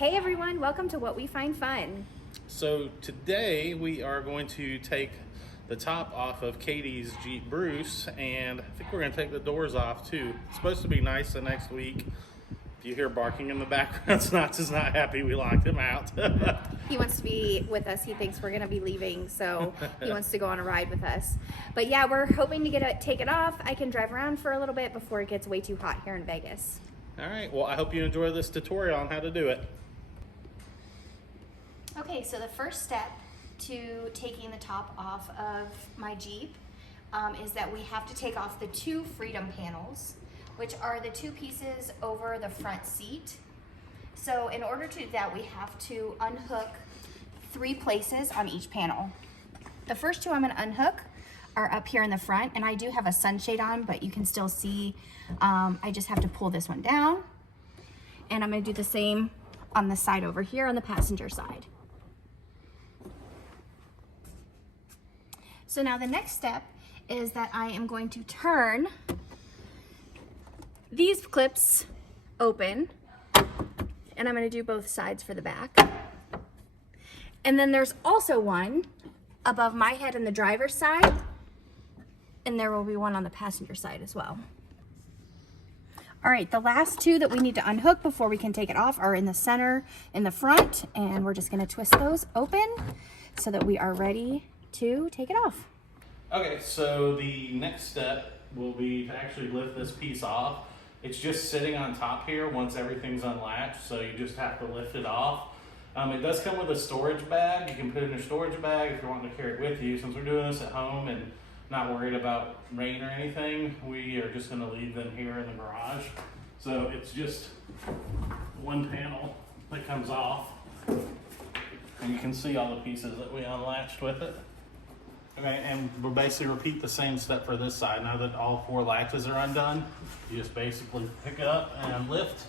Hey everyone, welcome to What We Find Fun. So today we are going to take the top off of Katie's Jeep Bruce, and I think we're going to take the doors off too. It's supposed to be nice the next week. If you hear barking in the background, Snots is not happy we locked him out. He wants to be with us. He thinks we're going to be leaving, so he wants to go on a ride with us. But yeah, we're hoping to take it off. I can drive around for a little bit before it gets way too hot here in Vegas. All right, well, I hope you enjoy this tutorial on how to do it. Okay, so the first step to taking the top off of my Jeep is that we have to take off the two freedom panels, which are the two pieces over the front seat. So in order to do that, we have to unhook 3 places on each panel. The first two I'm going to unhook are up here in the front, and I do have a sunshade on, but you can still see I just have to pull this one down. And I'm going to do the same on the side over here on the passenger side. So now the next step is that I am going to turn these clips open, and I'm going to do both sides for the back. And then there's also one above my head on the driver's side, and there will be one on the passenger side as well. All right, the last two that we need to unhook before we can take it off are in the center, in the front, and we're just going to twist those open so that we are ready to take it off. Okay, so the next step will be to actually lift this piece off. It's just sitting on top here once everything's unlatched, so you just have to lift it off. It does come with a storage bag. You can put it in your storage bag if you're wanting to carry it with you. Since we're doing this at home and not worried about rain or anything, we are just going to leave them here in the garage. So it's just one panel that comes off, and you can see all the pieces that we unlatched with it. Okay, and we'll basically repeat the same step for this side. Now that all 4 latches are undone, you just basically pick it up and lift.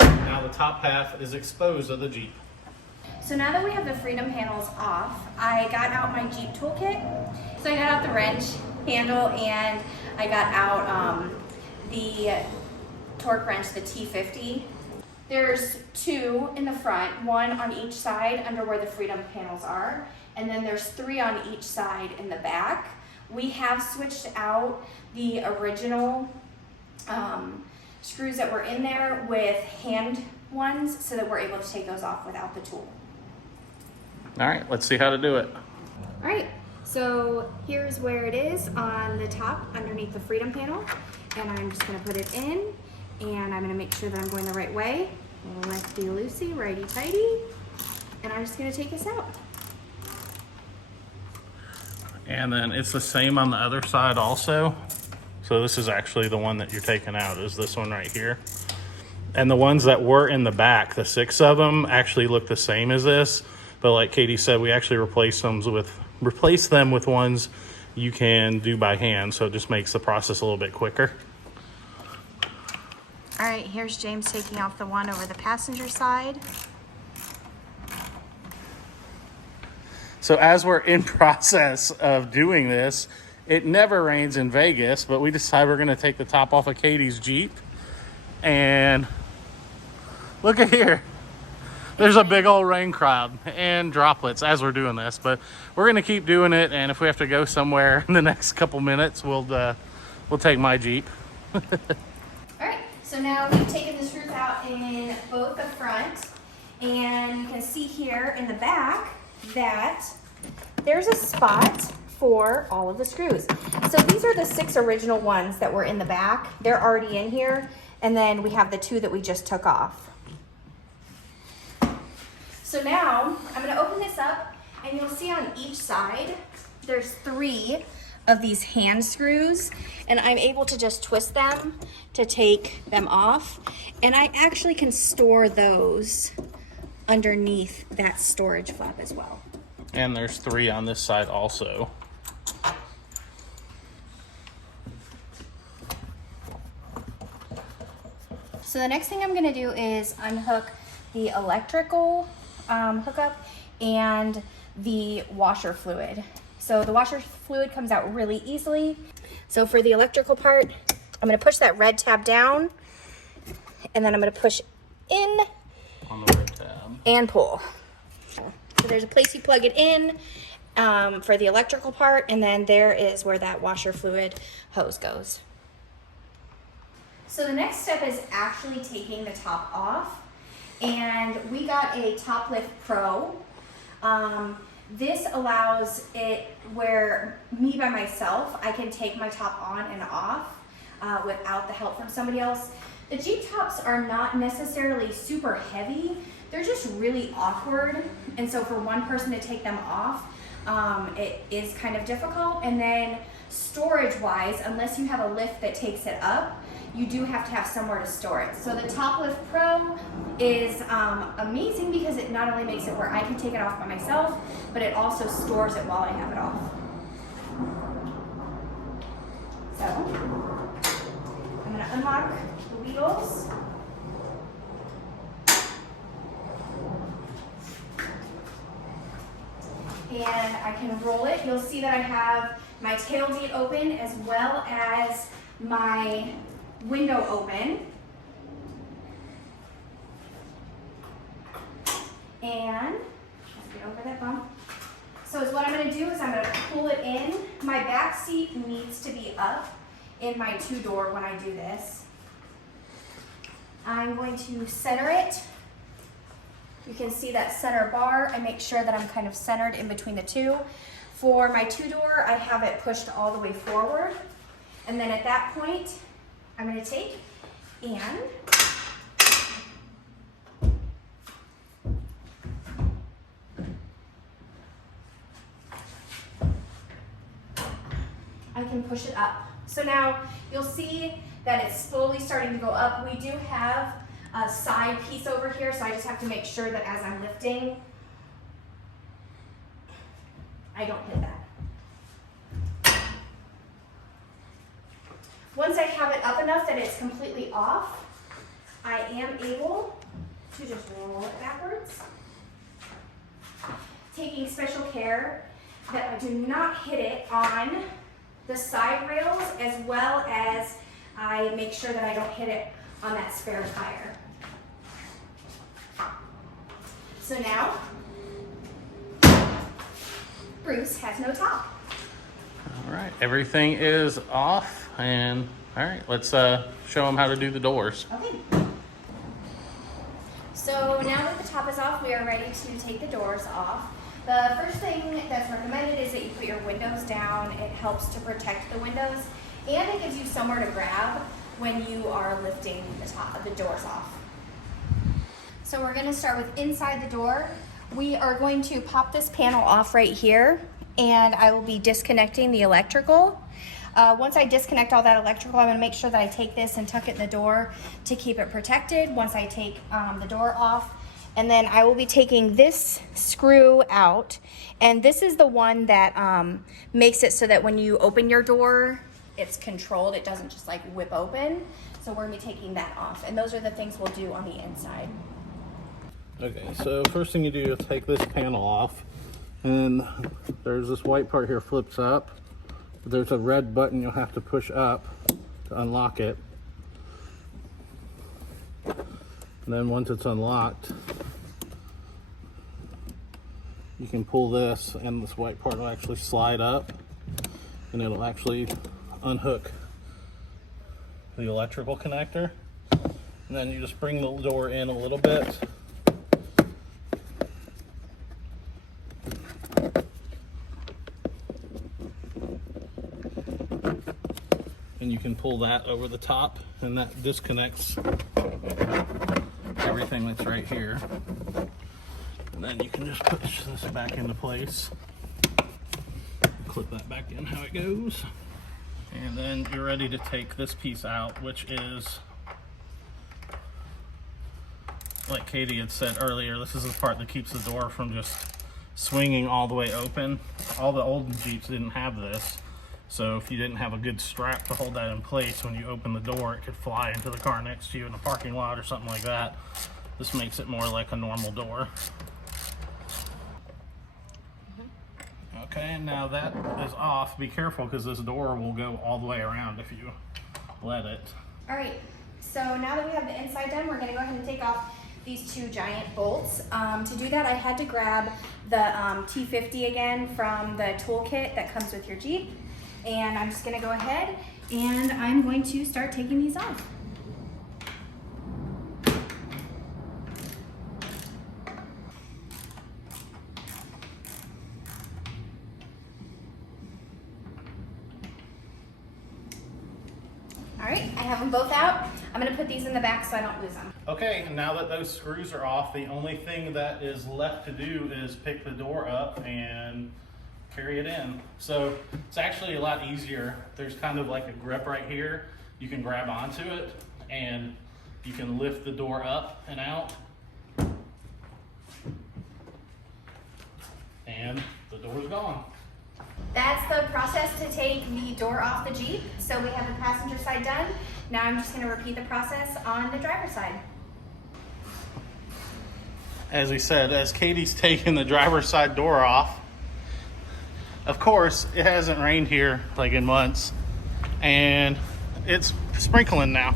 Now the top half is exposed of the Jeep. So now that we have the freedom panels off, I got out my Jeep toolkit. So I got out the wrench handle, and I got out the torque wrench, the T50. There's 2 in the front, 1 on each side under where the freedom panels are, and then there's 3 on each side in the back. We have switched out the original screws that were in there with hand ones so that we're able to take those off without the tool. All right, let's see how to do it. All right, so here's where it is on the top underneath the freedom panel, and I'm just going to put it in, and I'm going to make sure that I'm going the right way. Lefty-loosey, righty-tighty, and I'm just going to take this out. And then it's the same on the other side also. So this is actually the one that you're taking out, is this one right here. And the ones that were in the back, the 6 of them, actually look the same as this. But like Katie said, we actually replace them with ones you can do by hand. So it just makes the process a little bit quicker. All right, here's James taking off the one over the passenger side. So as we're in process of doing this, it never rains in Vegas, but we decided we're gonna take the top off of Katie's Jeep. And look at here. There's a big old rain cloud and droplets as we're doing this, but we're gonna keep doing it. And if we have to go somewhere in the next couple minutes, we'll take my Jeep. So now we've taken the screws out in both the front, and you can see here in the back that there's a spot for all of the screws. So these are the 6 original ones that were in the back. They're already in here, and then we have the 2 that we just took off. So now I'm going to open this up, and you'll see on each side there's 3 of these hand screws, and I'm able to just twist them to take them off, and I actually can store those underneath that storage flap as well. And there's 3 on this side also. So the next thing I'm going to do is unhook the electrical hookup and the washer fluid. So the washer fluid comes out really easily. So for the electrical part, I'm gonna push that red tab down, and then I'm gonna push in On the red tab. and pull. So there's a place you plug it in for the electrical part, and then there is where that washer fluid hose goes. So the next step is actually taking the top off, and we got a Toplift Pro. This allows it where me by myself, I can take my top on and off without the help from somebody else. The Jeep tops are not necessarily super heavy, they're just really awkward, and so for one person to take them off, it is kind of difficult. And then storage wise, unless you have a lift that takes it up, you do have to have somewhere to store it. So the Toplift Pro is amazing because it not only makes it where I can take it off by myself, but it also stores it while I have it off. So I'm gonna unlock the wheels. And I can roll it. You'll see that I have my tailgate open as well as my window open. And let's get over that bump. So what I'm going to do is I'm going to pull it in. My back seat needs to be up in my two-door when I do this. I'm going to center it. You can see that center bar. I make sure that I'm kind of centered in between the two. For my two-door, I have it pushed all the way forward. And then at that point, I'm going to take and I can push it up. So now you'll see that it's slowly starting to go up. We do have a side piece over here, so I just have to make sure that as I'm lifting, I don't hit that. Once I have it up enough that it's completely off, I am able to just roll it backwards, taking special care that I do not hit it on the side rails, as well as I make sure that I don't hit it on that spare tire. So now, Bruce has no top. All right, everything is off, and all right, let's show them how to do the doors. Okay. So now that the top is off, we are ready to take the doors off. The first thing that's recommended is that you put your windows down. It helps to protect the windows, and it gives you somewhere to grab when you are lifting the doors off. So we're going to start with inside the door. We are going to pop this panel off right here, and I will be disconnecting the electrical. Once I disconnect all that electrical, I'm going to make sure that I take this and tuck it in the door to keep it protected once I take the door off. And then I will be taking this screw out, and this is the one that makes it so that when you open your door, it's controlled. It doesn't just like whip open. So we're going to be taking that off, and those are the things we'll do on the inside. Okay, so first thing you do is take this panel off, and there's this white part here flips up. There's a red button you'll have to push up to unlock it. And then once it's unlocked, you can pull this, and this white part will actually slide up, and it'll actually unhook the electrical connector. And then you just bring the door in a little bit. And you can pull that over the top, and that disconnects everything that's right here. And then you can just push this back into place. Clip that back in how it goes. And then you're ready to take this piece out, which is, like Katie had said earlier, this is the part that keeps the door from just swinging all the way open. All the old Jeeps didn't have this. So if you didn't have a good strap to hold that in place, when you open the door, it could fly into the car next to you in a parking lot or something like that. This makes it more like a normal door. Okay, and now that is off. Be careful, because this door will go all the way around if you let it. All right, so now that we have the inside done, we're gonna go ahead and take off these 2 giant bolts. To do that, I had to grab the T50 again from the toolkit that comes with your Jeep. And I'm just gonna go ahead and I'm going to start taking these off. All right, I have them both out. I'm gonna put these in the back so I don't lose them. Okay, now that those screws are off, the only thing that is left to do is pick the door up and carry it in. So it's actually a lot easier. There's kind of like a grip right here. You can grab onto it and you can lift the door up and out. And the door's gone. That's the process to take the door off the Jeep. So we have the passenger side done. Now I'm just gonna repeat the process on the driver's side. As we said, as Katie's taking the driver's side door off, of course, it hasn't rained here like in months, and it's sprinkling now.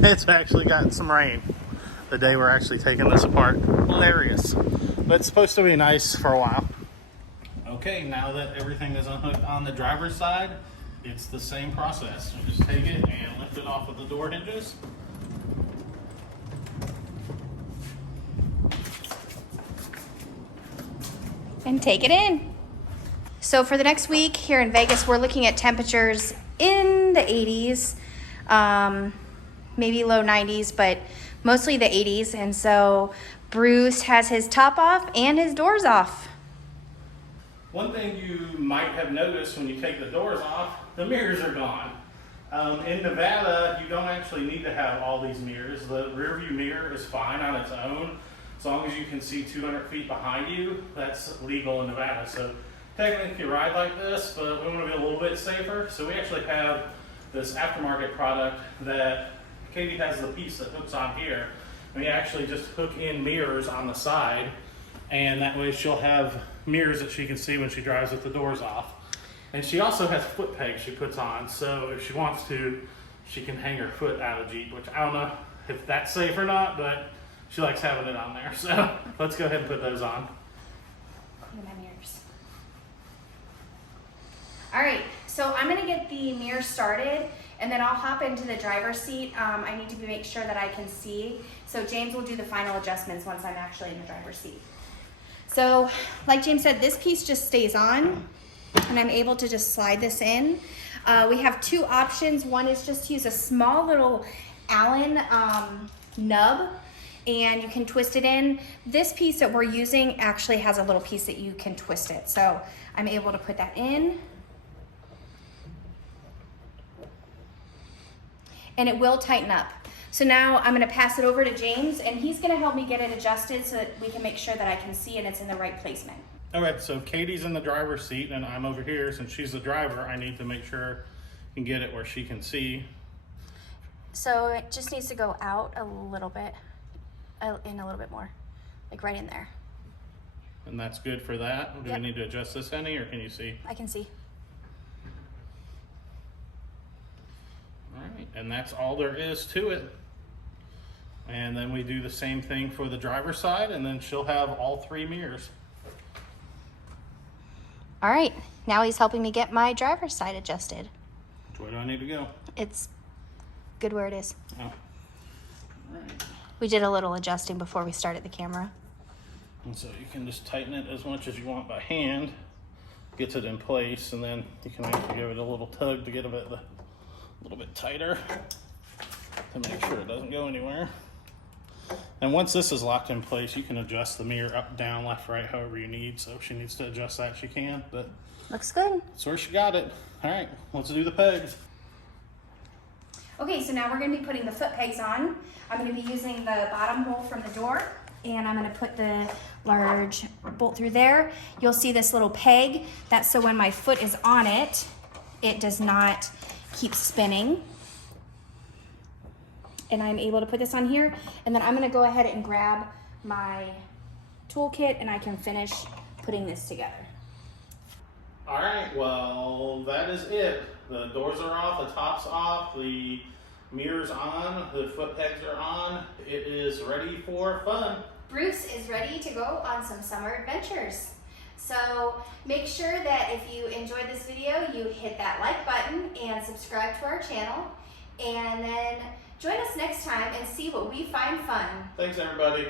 It's actually gotten some rain the day we're actually taking this apart. Hilarious. But it's supposed to be nice for a while. Okay, now that everything is unhooked on the driver's side, it's the same process. You just take it and lift it off of the door hinges. And take it in. So for the next week here in Vegas, we're looking at temperatures in the 80s, maybe low 90s, but mostly the 80s. And so Bruce has his top off and his doors off. One thing you might have noticed when you take the doors off, the mirrors are gone. In Nevada, you don't actually need to have all these mirrors. The rear view mirror is fine on its own. As long as you can see 200 feet behind you, that's legal in Nevada. So technically you can ride like this, but we want to be a little bit safer. So we actually have this aftermarket product that Katie has the piece that hooks on here. We actually just hook in mirrors on the side, and that way she'll have mirrors that she can see when she drives with the doors off. And she also has foot pegs she puts on, so if she wants to, she can hang her foot out of Jeep, which I don't know if that's safe or not, but she likes having it on there. So let's go ahead and put those on. Look at my mirrors. All right, so I'm gonna get the mirror started and then I'll hop into the driver's seat. I need to make sure that I can see. So James will do the final adjustments once I'm actually in the driver's seat. So like James said, this piece just stays on and I'm able to just slide this in. We have 2 options. One is just to use a small little Allen nub and you can twist it in. This piece that we're using actually has a little piece that you can twist it. So I'm able to put that in. And it will tighten up. So now I'm gonna pass it over to James and he's gonna help me get it adjusted so that we can make sure that I can see and it's in the right placement. Okay, so Katie's in the driver's seat and I'm over here. Since she's the driver, I need to make sure I can get it where she can see. So it just needs to go out a little bit, in a little bit more, like right in there. And that's good for that. Do Yep. we need to adjust this any, or can you see? I can see. All right, and that's all there is to it. And then we do the same thing for the driver's side, and then she'll have all 3 mirrors. All right, now he's helping me get my driver's side adjusted. Where do I need to go? It's good where it is. Oh. All right. We did a little adjusting before we started the camera. And so you can just tighten it as much as you want by hand. Gets it in place, and then you can actually give it a little tug to get a little bit tighter to make sure it doesn't go anywhere. And once this is locked in place, you can adjust the mirror up, down, left, right, however you need. So if she needs to adjust that, she can. But Looks good. that's where she got it. All right, let's do the pegs. Okay, so now we're gonna be putting the foot pegs on. I'm gonna be using the bottom hole from the door and I'm gonna put the large bolt through there. You'll see this little peg. That's so when my foot is on it, it does not keep spinning. And I'm able to put this on here. And then I'm gonna go ahead and grab my toolkit and I can finish putting this together. All right, well, that is it. The doors are off, the top's off, the mirror's on, the foot pegs are on. It is ready for fun. Bruce is ready to go on some summer adventures. So make sure that if you enjoyed this video, you hit that like button and subscribe to our channel. And then join us next time and see what we find fun. Thanks, everybody.